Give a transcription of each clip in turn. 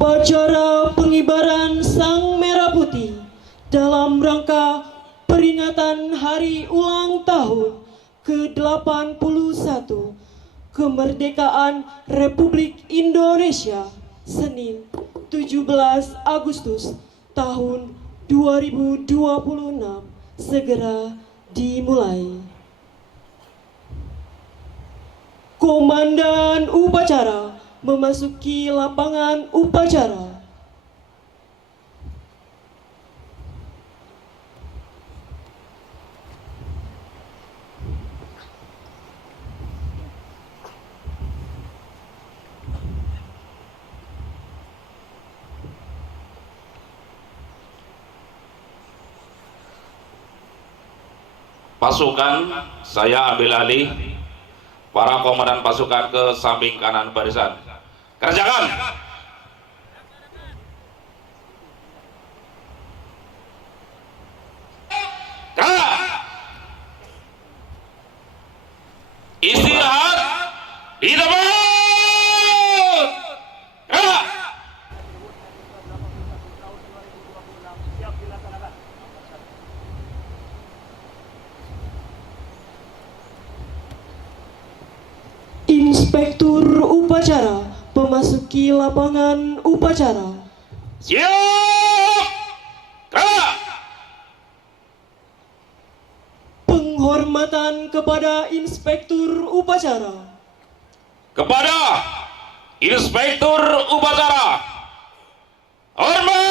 Upacara pengibaran Sang Merah Putih dalam rangka peringatan Hari Ulang Tahun ke-81 Kemerdekaan Republik Indonesia Senin 17 Agustus tahun 2026 segera dimulai. Komandan upacara memasuki lapangan upacara. Pasukan, saya ambil alih. Para komandan pasukan ke samping kanan barisan. Kerjakan. Istirahat di tempat. Inspektur upacara memasuki lapangan upacara. Siap. Penghormatan kepada inspektur upacara. Kepada inspektur upacara, hormat.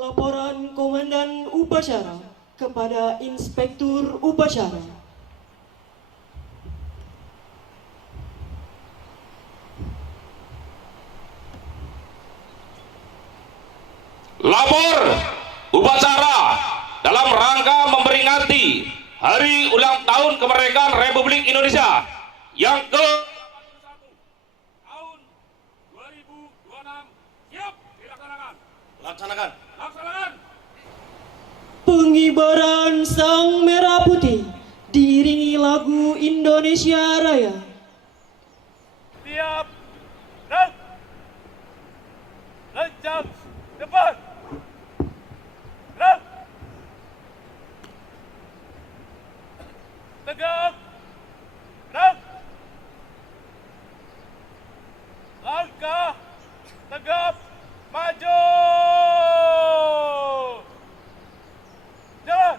Laporan komandan upacara kepada inspektur upacara. Lapor upacara dalam rangka memperingati Hari Ulang Tahun Kemerdekaan Republik Indonesia yang ke tahun 2026. Siap dilaksanakan. Laksanakan. Laksanakan. Pengibaran Sang Merah Putih diiringi lagu Indonesia Raya. Siap. Gerak. Lencang depan. Gerak. Tegak. Gerak. Langkah. Tegap. Maju. Jalan.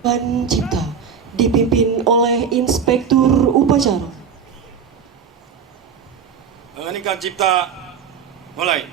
Pancipta dipimpin oleh Inspektur Upacara. Mengeningkan cipta, mulai.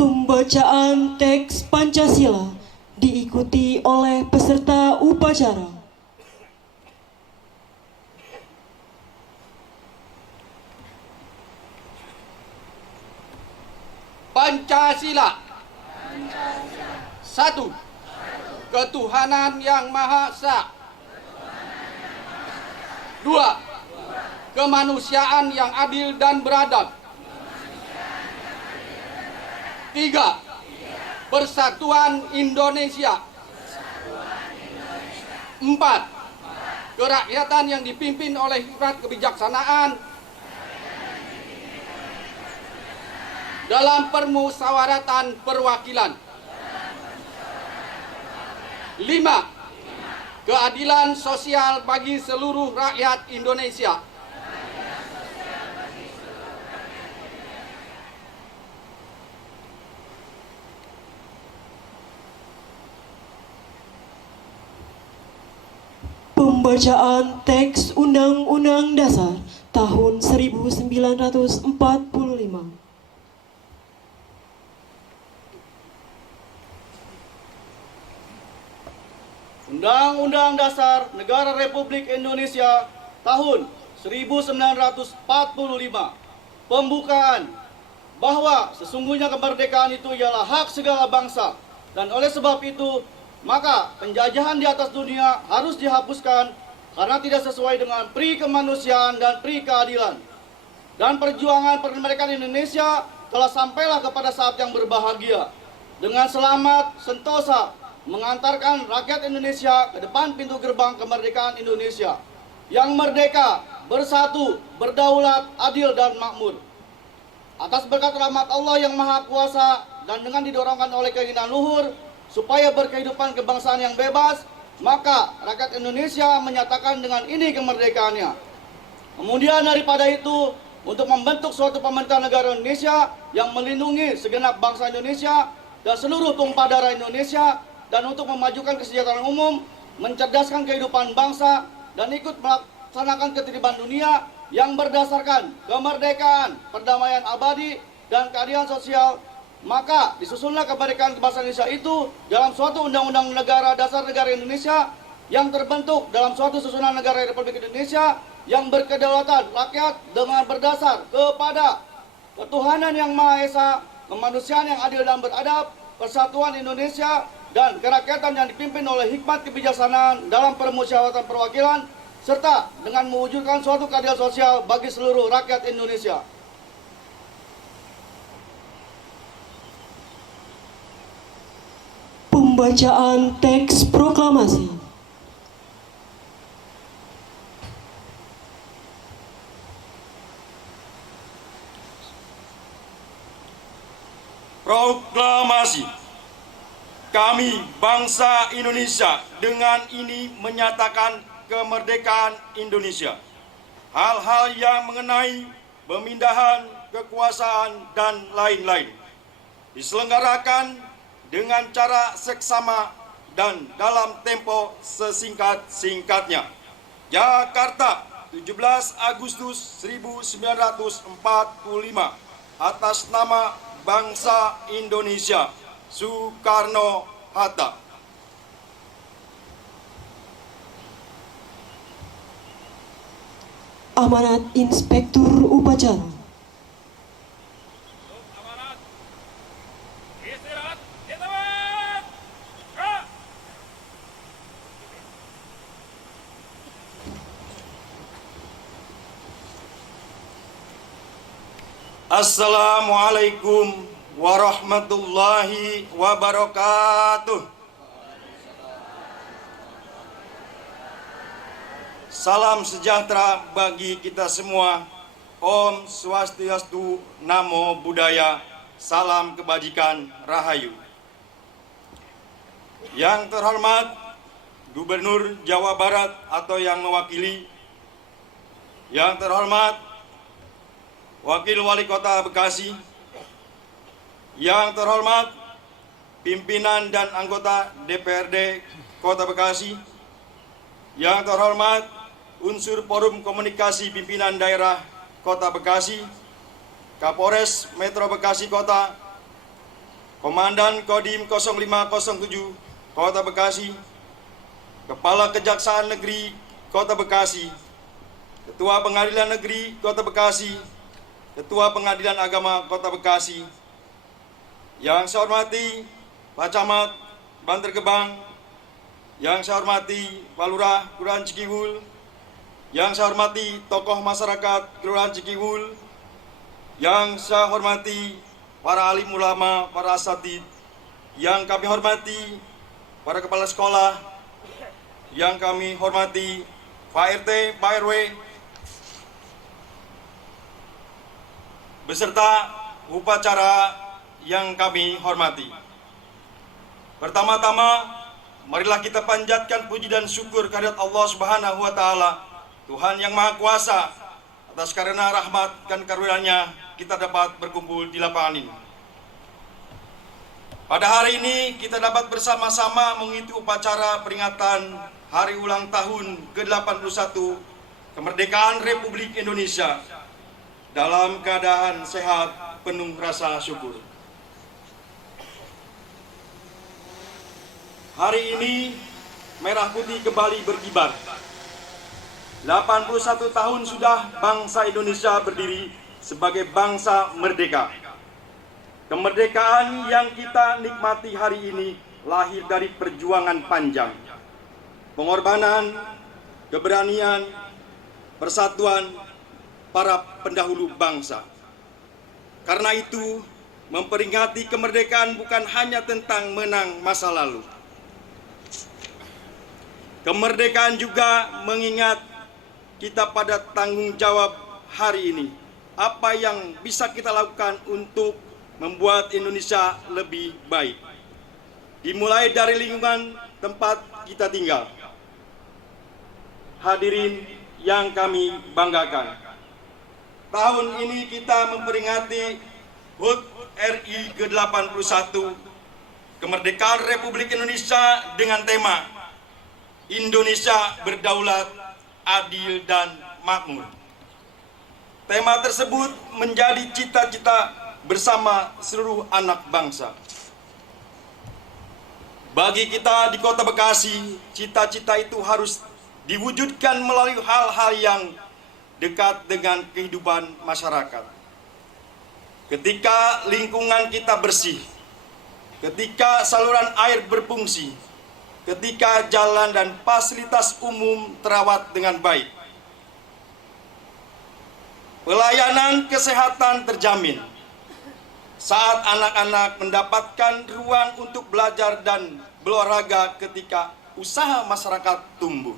Pembacaan teks Pancasila diikuti oleh peserta upacara. Pancasila. Satu. Ketuhanan yang Maha Esa. Dua. Kemanusiaan yang adil dan beradab. Tiga. Persatuan Indonesia. Empat. Kerakyatan yang dipimpin oleh hikmat kebijaksanaan dalam permusyawaratan perwakilan. 5. Keadilan sosial bagi seluruh rakyat Indonesia. Pembacaan teks Undang-Undang Dasar tahun 1945. Undang-Undang Dasar Negara Republik Indonesia tahun 1945. Pembukaan bahwa sesungguhnya kemerdekaan itu ialah hak segala bangsa, dan oleh sebab itu maka penjajahan di atas dunia harus dihapuskan karena tidak sesuai dengan pri kemanusiaan dan pri keadilan. Dan perjuangan kemerdekaan Indonesia telah sampailah kepada saat yang berbahagia dengan selamat sentosa mengantarkan rakyat Indonesia ke depan pintu gerbang kemerdekaan Indonesia yang merdeka, bersatu, berdaulat, adil dan makmur. Atas berkat rahmat Allah yang Maha Kuasa dan dengan didorongkan oleh keinginan luhur supaya berkehidupan kebangsaan yang bebas, maka rakyat Indonesia menyatakan dengan ini kemerdekaannya. Kemudian daripada itu, untuk membentuk suatu pemerintahan negara Indonesia yang melindungi segenap bangsa Indonesia dan seluruh tumpah darah Indonesia, dan untuk memajukan kesejahteraan umum, mencerdaskan kehidupan bangsa, dan ikut melaksanakan ketertiban dunia yang berdasarkan kemerdekaan, perdamaian abadi, dan keadilan sosial, maka disusunlah kemerdekaan kebangsaan Indonesia itu dalam suatu undang-undang negara dasar negara Indonesia yang terbentuk dalam suatu susunan negara Republik Indonesia yang berkedaulatan rakyat dengan berdasar kepada ketuhanan yang Maha Esa, kemanusiaan yang adil dan beradab, persatuan Indonesia, dan kerakyatan yang dipimpin oleh hikmat kebijaksanaan dalam permusyawaratan perwakilan serta dengan mewujudkan suatu keadilan sosial bagi seluruh rakyat Indonesia. Pembacaan teks proklamasi. Proklamasi. Kami bangsa Indonesia dengan ini menyatakan kemerdekaan Indonesia. Hal-hal yang mengenai pemindahan kekuasaan dan lain-lain diselenggarakan dengan cara seksama dan dalam tempo sesingkat-singkatnya. Jakarta, 17 Agustus 1945, atas nama bangsa Indonesia, Soekarno-Hatta. Amanat Inspektur Upacara. Amanat. Istirahat. Istirahat. Gerak. Assalamualaikum warahmatullahi wabarakatuh. Salam sejahtera bagi kita semua. Om Swastiastu, Namo Buddhaya, salam kebajikan, Rahayu. Yang terhormat Gubernur Jawa Barat atau yang mewakili, yang terhormat Wakil Wali Kota Bekasi, yang terhormat pimpinan dan anggota DPRD Kota Bekasi, yang terhormat unsur Forum Komunikasi Pimpinan Daerah Kota Bekasi, Kapolres Metro Bekasi Kota, Komandan Kodim 0507 Kota Bekasi, Kepala Kejaksaan Negeri Kota Bekasi, Ketua Pengadilan Negeri Kota Bekasi, Ketua Pengadilan Agama Kota Bekasi, yang saya hormati Pak Camat Bantar Gebang, yang saya hormati Pak Lurah Kelurahan Cikiwul, yang saya hormati tokoh masyarakat Kelurahan Cikiwul, yang saya hormati para alim ulama, para asatid, yang kami hormati para kepala sekolah, yang kami hormati Pak RT, Pak RW, beserta upacara yang kami hormati. Pertama-tama, marilah kita panjatkan puji dan syukur kehadirat Allah Subhanahu wa Ta'ala, Tuhan yang Maha Kuasa, atas karena rahmat dan karunia-Nya kita dapat berkumpul di lapangan ini. Pada hari ini kita dapat bersama-sama mengikuti upacara peringatan hari ulang tahun ke-81 kemerdekaan Republik Indonesia dalam keadaan sehat, penuh rasa syukur. Hari ini merah putih kembali berkibar. 81 tahun sudah bangsa Indonesia berdiri sebagai bangsa merdeka. Kemerdekaan yang kita nikmati hari ini lahir dari perjuangan panjang, pengorbanan, keberanian, persatuan para pendahulu bangsa. Karena itu, memperingati kemerdekaan bukan hanya tentang menang masa lalu. Kemerdekaan juga mengingat kita pada tanggung jawab hari ini. Apa yang bisa kita lakukan untuk membuat Indonesia lebih baik. Dimulai dari lingkungan tempat kita tinggal. Hadirin yang kami banggakan, tahun ini kita memperingati HUT RI ke-81 kemerdekaan Republik Indonesia dengan tema Indonesia berdaulat, adil dan makmur. Tema tersebut menjadi cita-cita bersama seluruh anak bangsa. Bagi kita di Kota Bekasi, cita-cita itu harus diwujudkan melalui hal-hal yang dekat dengan kehidupan masyarakat. Ketika lingkungan kita bersih, ketika saluran air berfungsi, ketika jalan dan fasilitas umum terawat dengan baik. Pelayanan kesehatan terjamin saat anak-anak mendapatkan ruang untuk belajar dan berolahraga ketika usaha masyarakat tumbuh.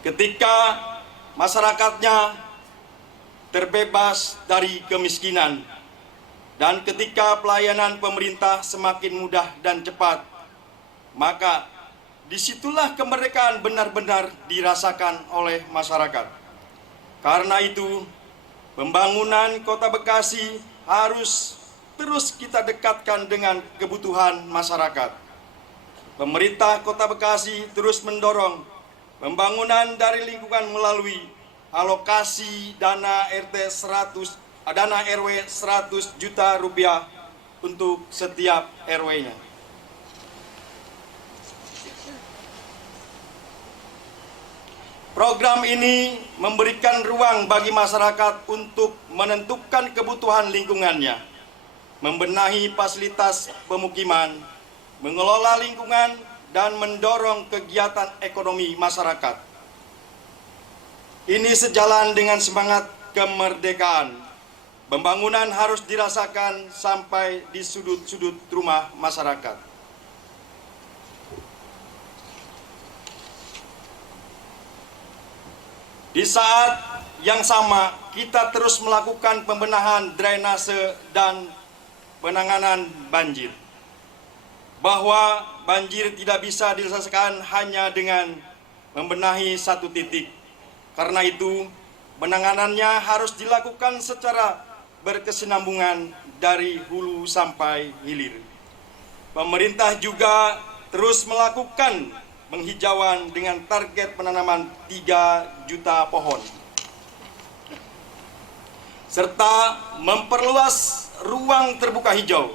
Ketika masyarakatnya terbebas dari kemiskinan, dan ketika pelayanan pemerintah semakin mudah dan cepat, maka disitulah kemerdekaan benar-benar dirasakan oleh masyarakat. Karena itu, pembangunan Kota Bekasi harus terus kita dekatkan dengan kebutuhan masyarakat. Pemerintah Kota Bekasi terus mendorong pembangunan dari lingkungan melalui alokasi dana RW 100 juta rupiah untuk setiap RW-nya. Program ini memberikan ruang bagi masyarakat untuk menentukan kebutuhan lingkungannya, membenahi fasilitas pemukiman, mengelola lingkungan, dan mendorong kegiatan ekonomi masyarakat. Ini sejalan dengan semangat kemerdekaan. Pembangunan harus dirasakan sampai di sudut-sudut rumah masyarakat. Di saat yang sama, kita terus melakukan pembenahan drainase dan penanganan banjir. Bahwa banjir tidak bisa diselesaikan hanya dengan membenahi satu titik. Karena itu, penanganannya harus dilakukan secara berkesinambungan dari hulu sampai hilir. Pemerintah juga terus melakukan penghijauan dengan target penanaman 3 juta pohon, serta memperluas ruang terbuka hijau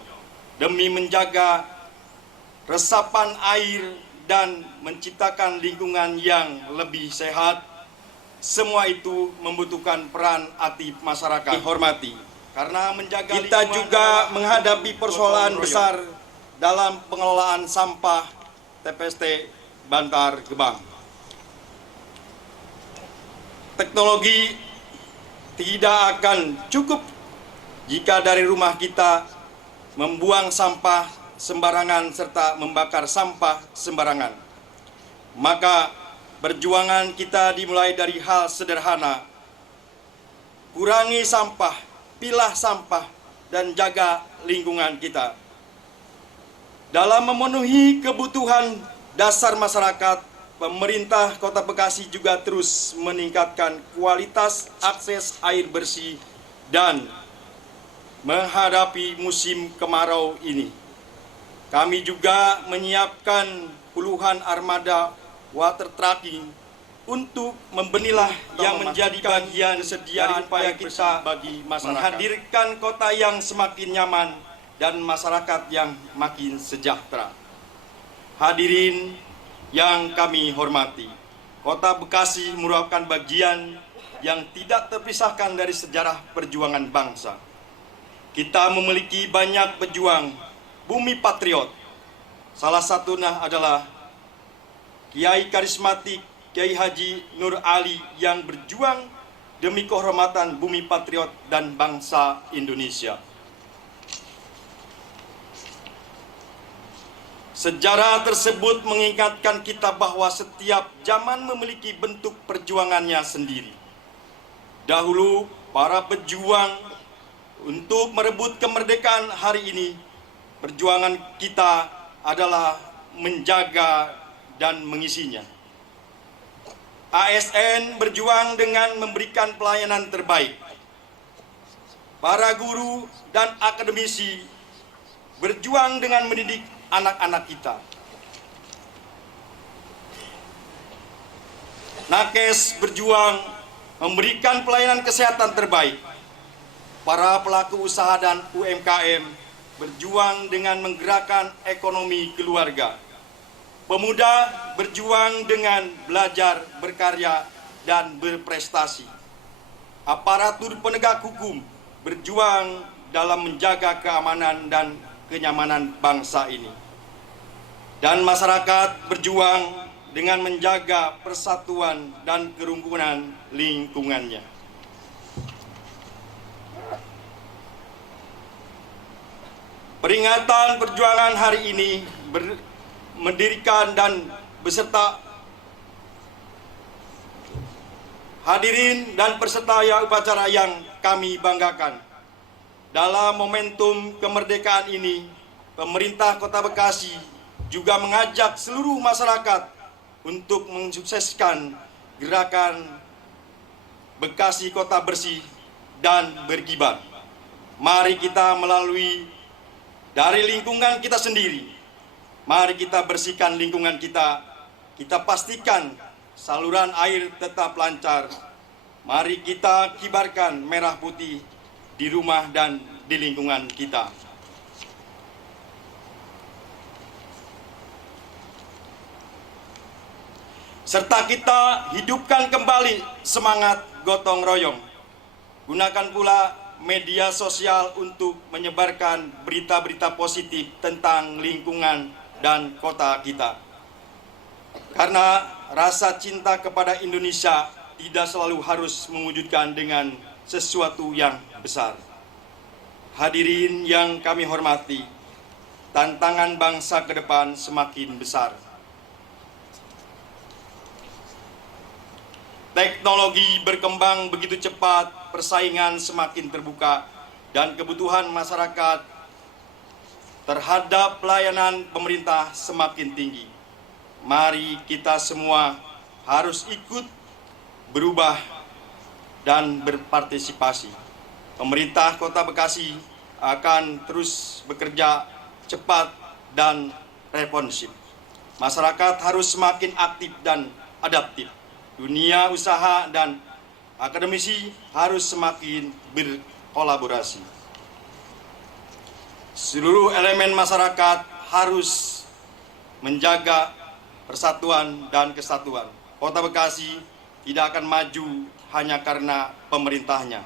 demi menjaga resapan air dan menciptakan lingkungan yang lebih sehat. Semua itu membutuhkan peran aktif masyarakat. Dihormati, karena menjaga kita juga menghadapi persoalan besar dalam pengelolaan sampah TPST Bantar Gebang. Teknologi tidak akan cukup jika dari rumah kita membuang sampah sembarangan serta membakar sampah sembarangan. Maka perjuangan kita dimulai dari hal sederhana. Kurangi sampah, pilah sampah, dan jaga lingkungan kita. Dalam memenuhi kebutuhan dasar masyarakat, pemerintah Kota Bekasi juga terus meningkatkan kualitas akses air bersih dan menghadapi musim kemarau ini. Kami juga menyiapkan puluhan armada water trucking untuk membenilah yang menjadi bagian dari upaya kita bagi masyarakat, menghadirkan kota yang semakin nyaman dan masyarakat yang makin sejahtera. Hadirin yang kami hormati, Kota Bekasi merupakan bagian yang tidak terpisahkan dari sejarah perjuangan bangsa. Kita memiliki banyak pejuang bumi patriot. Salah satunya adalah Kiai karismatik Kiai Haji Nur Ali yang berjuang demi kehormatan bumi patriot dan bangsa Indonesia. Sejarah tersebut mengingatkan kita bahwa setiap zaman memiliki bentuk perjuangannya sendiri. Dahulu, para pejuang untuk merebut kemerdekaan hari ini, perjuangan kita adalah menjaga dan mengisinya. ASN berjuang dengan memberikan pelayanan terbaik. Para guru dan akademisi berjuang dengan mendidik anak-anak kita. Nakes berjuang memberikan pelayanan kesehatan terbaik. Para pelaku usaha dan UMKM berjuang dengan menggerakkan ekonomi keluarga. Pemuda berjuang dengan belajar, berkarya, dan berprestasi. Aparatur penegak hukum berjuang dalam menjaga keamanan dan kenyamanan bangsa ini. Dan masyarakat berjuang dengan menjaga persatuan dan kerukunan lingkungannya. Peringatan perjuangan hari ini mendirikan dan beserta hadirin dan peserta upacara yang kami banggakan. Dalam momentum kemerdekaan ini, pemerintah Kota Bekasi juga mengajak seluruh masyarakat untuk mensukseskan gerakan Bekasi Kota Bersih dan Berkibar. Mari kita melalui dari lingkungan kita sendiri. Mari kita bersihkan lingkungan kita. Kita pastikan saluran air tetap lancar. Mari kita kibarkan merah putih di rumah dan di lingkungan kita. Serta kita hidupkan kembali semangat gotong royong. Gunakan pula media sosial untuk menyebarkan berita-berita positif tentang lingkungan dan kota kita. Karena rasa cinta kepada Indonesia tidak selalu harus mewujudkan dengan sesuatu yang besar. Hadirin yang kami hormati, tantangan bangsa ke depan semakin besar. Teknologi berkembang begitu cepat, persaingan semakin terbuka, dan kebutuhan masyarakat terhadap pelayanan pemerintah semakin tinggi. Mari kita semua harus ikut berubah dan berpartisipasi. Pemerintah Kota Bekasi akan terus bekerja cepat dan responsif. Masyarakat harus semakin aktif dan adaptif. Dunia usaha dan akademisi harus semakin berkolaborasi. Seluruh elemen masyarakat harus menjaga persatuan dan kesatuan. Kota Bekasi tidak akan maju hanya karena pemerintahnya.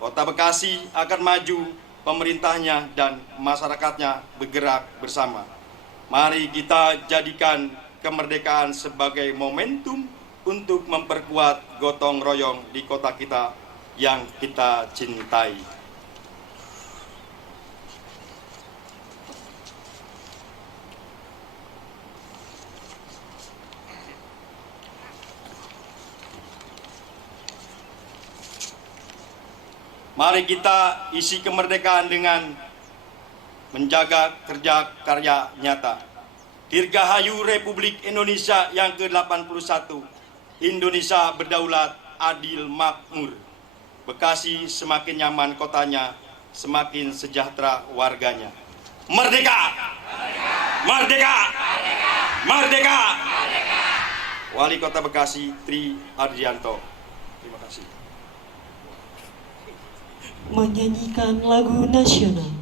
Kota Bekasi akan maju pemerintahnya dan masyarakatnya bergerak bersama. Mari kita jadikan kemerdekaan sebagai momentum untuk memperkuat gotong royong di kota kita yang kita cintai. Mari kita isi kemerdekaan dengan menjaga kerja karya nyata. Dirgahayu Republik Indonesia yang ke-81. Indonesia berdaulat, adil, makmur. Bekasi semakin nyaman kotanya, semakin sejahtera warganya. Merdeka! Merdeka! Merdeka! Merdeka! Wali Kota Bekasi, Tri Ardianto. Terima kasih. Menyanyikan lagu nasional.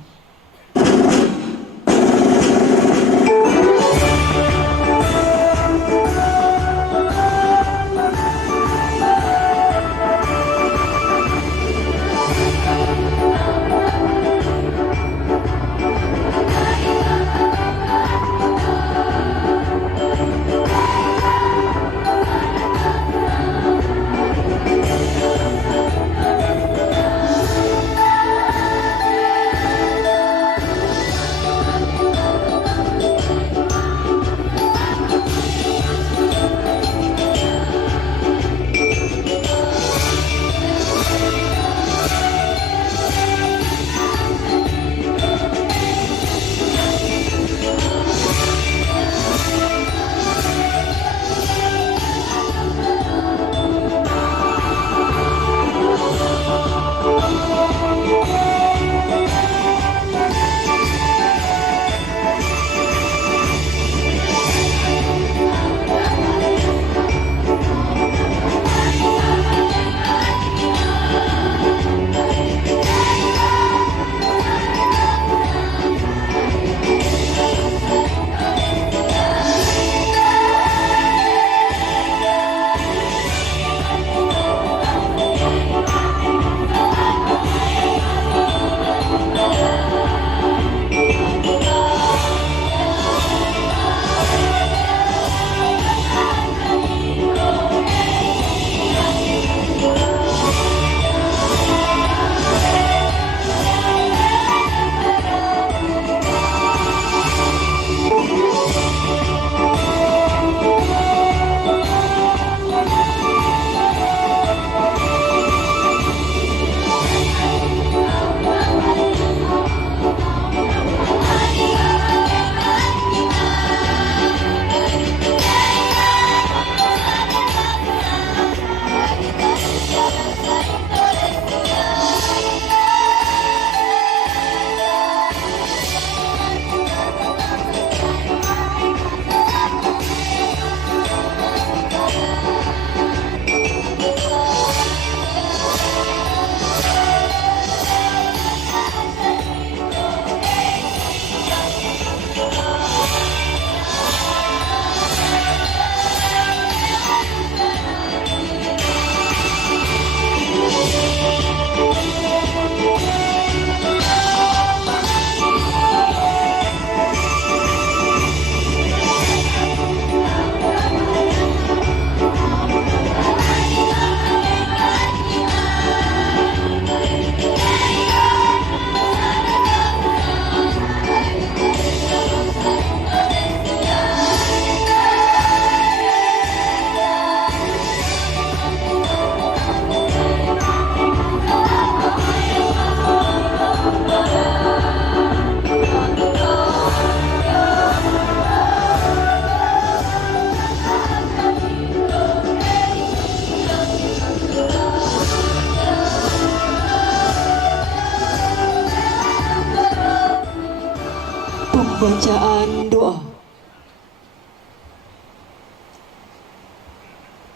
Bacaan doa.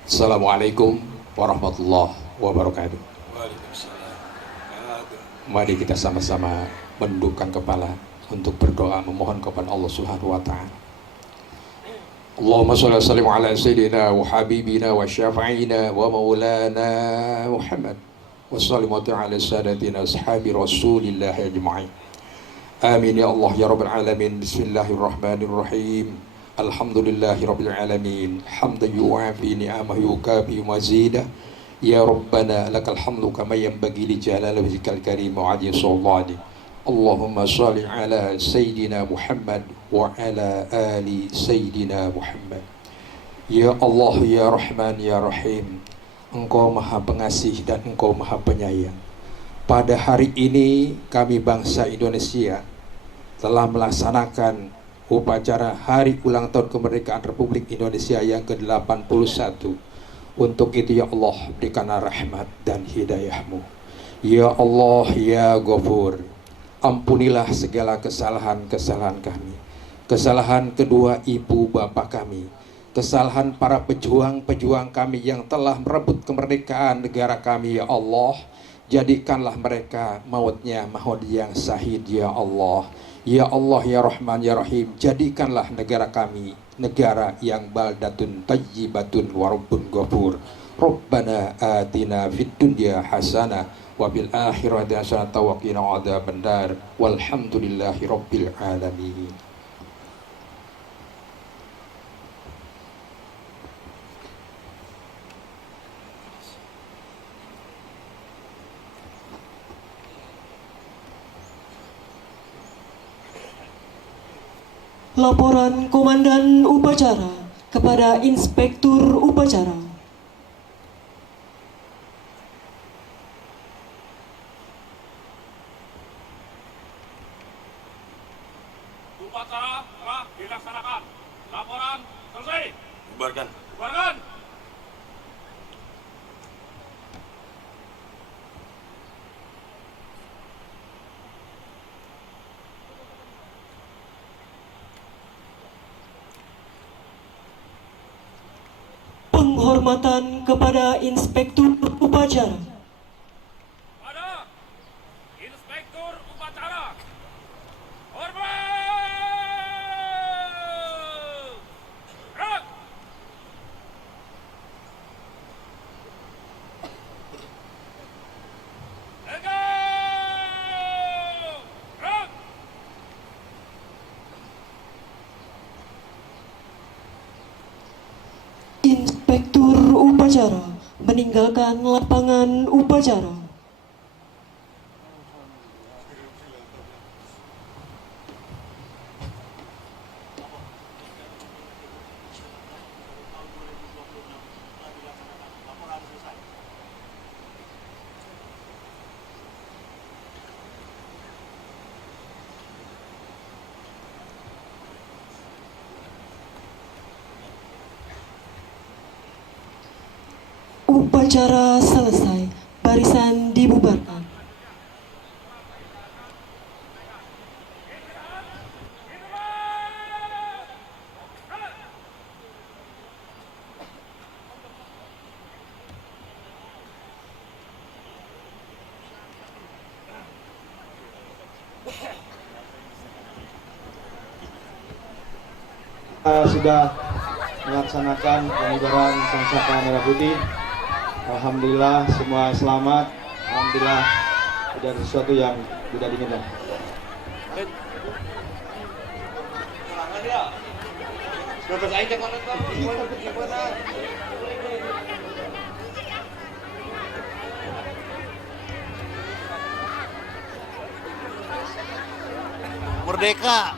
Assalamualaikum warahmatullahi wabarakatuh. Mari kita sama-sama menundukkan kepala untuk berdoa memohon kepada Allah Subhanahu wa taala. Allahumma shalli wa sallim ala sayyidina wa habibina wa syafi'ina wa maulana Muhammad wa sallim ala sadatina ashabi Rasulillah ajma'in. Amin ya Allah ya rabbal alamin. Bismillahirrahmanirrahim. Alhamdulillahi rabbil alamin. Hamdan yu'afi ni'amahu yukafi mazidah. Ya Rabbana lakal hamdu kama yanbaghi li jalali wajhikal karim wa ajli sultani. Allahumma shalli ala Sayyidina Muhammad wa ala ali Sayyidina Muhammad. Ya Allah ya Rahman ya Rahim, Engkau maha pengasih dan Engkau maha penyayang. Pada hari ini kami bangsa Indonesia telah melaksanakan upacara hari ulang tahun kemerdekaan Republik Indonesia yang ke-81. Untuk itu ya Allah, berikanlah rahmat dan hidayah-Mu. Ya Allah ya Ghafur, ampunilah segala kesalahan-kesalahan kami, kesalahan kedua ibu bapak kami, kesalahan para pejuang-pejuang kami yang telah merebut kemerdekaan negara kami ya Allah. Jadikanlah mereka mautnya maut yang syahid ya Allah. Ya Allah ya Rahman ya Rahim, jadikanlah negara kami negara yang baldatun tayyibatun wa rabbun ghafur. Rabbana atina fid dunya hasanah wa bil akhirati hasanah wa qina adzabannar. Walhamdulillahi rabbil alamin. Laporan Komandan Upacara kepada Inspektur Upacara. Upacara telah dilaksanakan. Laporan selesai. Bubarkan. Bubarkan. Penghormatan kepada Inspektur Upacara. Pada Inspektur Upacara. Hormat. Gerak. Tegak. Gerak. Inspektur Upacara meninggalkan lapangan upacara. Upacara selesai, barisan dibubarkan. Sudah melaksanakan pengibaran sangsaka merah putih. Alhamdulillah semua selamat. Alhamdulillah tidak ada sesuatu yang tidak diinginkan. Merdeka!